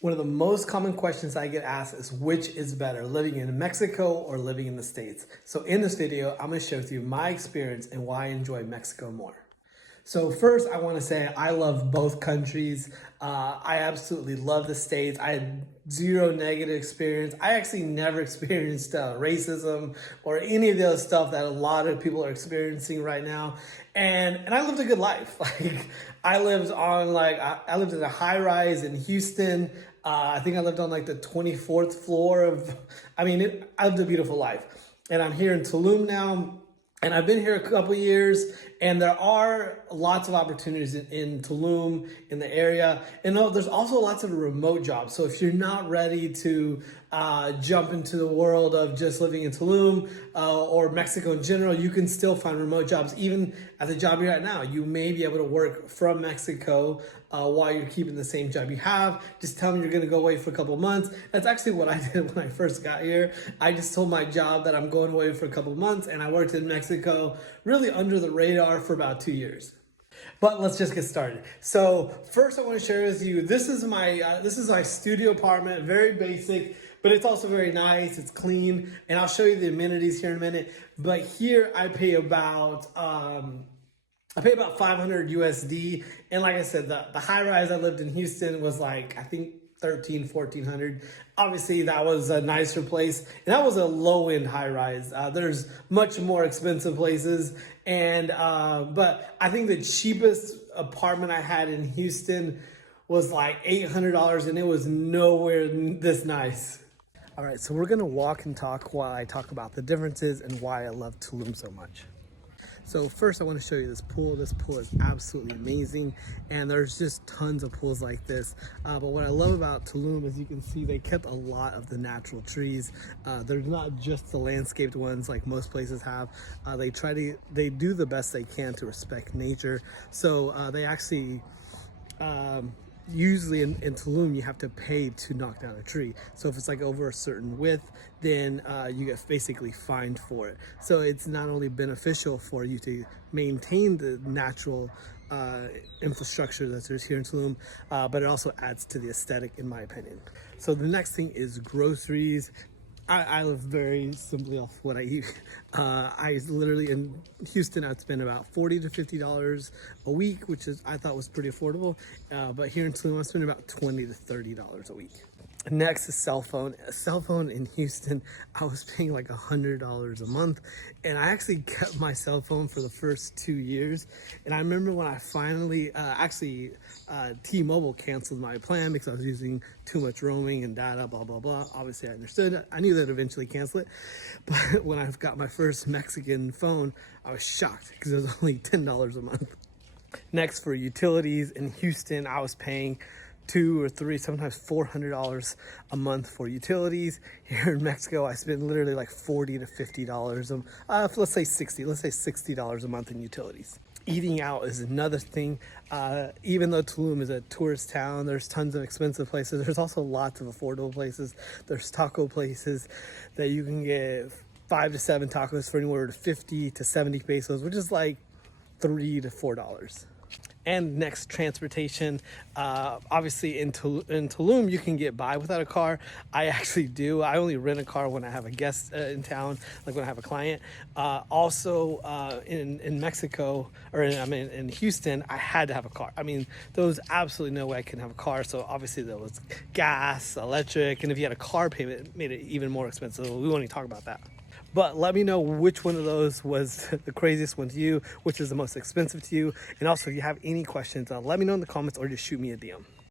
One of the most common questions I get asked is which is better, living in Mexico or living in the States? So in this video, I'm gonna share with you my experience and why I enjoy Mexico more. So first, I want to say I love both countries. I absolutely love the States. I had zero negative experience. I actually never experienced racism or any of the other stuff that a lot of people are experiencing right now. And I lived a good life. Like I lived on I lived in a high rise in Houston. I think I lived on like the 24th floor of. I lived a beautiful life. And I'm here in Tulum now. And I've been here a couple years, and there are lots of opportunities in Tulum, in the area. And there's also lots of remote jobs. So if you're not ready to jump into the world of just living in Tulum or Mexico in general, you can still find remote jobs. Even at the job you're at now, you may be able to work from Mexico while you're keeping the same job you have. Just tell them you're going to go away for a couple of months. That's actually what I did when I first got here. I just told my job that I'm going away for a couple of months, and I worked in Mexico really under the radar for about 2 years. But let's just get started. So first I want to share with you, this is my studio apartment, very basic, but it's also very nice, it's clean, and I'll show you the amenities here in a minute. But here I pay about 500 USD. And like I said, the high rise I lived in Houston was like, I think 1400. Obviously that was a nicer place, and that was a low end high rise. There's much more expensive places, and but I think the cheapest apartment I had in Houston was like $800, and it was nowhere this nice. All right, so we're gonna walk and talk while I talk about the differences and why I love Tulum so much. So first I want to show you this pool. This pool is absolutely amazing, and there's just tons of pools like this. But what I love about Tulum is you can see they kept a lot of the natural trees. They're not just the landscaped ones like most places have. They do the best they can to respect nature. So they actually, usually in Tulum you have to pay to knock down a tree. So if it's like over a certain width, then you get basically fined for it. So it's not only beneficial for you to maintain the natural infrastructure that there's here in Tulum, but it also adds to the aesthetic, in my opinion. So the next thing is groceries. I live very simply off what I eat. I literally in Houston, I'd spend about $40 to $50 a week, which I thought was pretty affordable. But here in Tulum, I spend about $20 to $30 a week. Next is cell phone. A cell phone in Houston, I was paying like $100 a month, and I actually kept my cell phone for the first 2 years. And I remember when I finally, T-Mobile canceled my plan because I was using too much roaming and data, blah, blah, blah. Obviously I understood. I knew they'd eventually cancel it. But when I got my first Mexican phone, I was shocked because it was only $10 a month. Next, for utilities in Houston, I was paying $200 or $300, sometimes $400 a month for utilities. Here in Mexico, I spend literally like $40 to $50. Let's say $60 a month in utilities. Eating out is another thing. Even though Tulum is a tourist town, there's tons of expensive places. There's also lots of affordable places. There's taco places that you can get 5 to 7 tacos for anywhere to 50 to 70 pesos, which is like $3 to $4. And next, transportation. Obviously in Tulum, you can get by without a car. I actually do. I only rent a car when I have a guest in town, like when I have a client. Also, in Mexico, or in Houston, I had to have a car. There was absolutely no way I couldn't have a car. So obviously there was gas, electric, and if you had a car payment, it made it even more expensive. We won't even talk about that. But let me know which one of those was the craziest one to you, which is the most expensive to you. And also, if you have any questions, let me know in the comments or just shoot me a DM.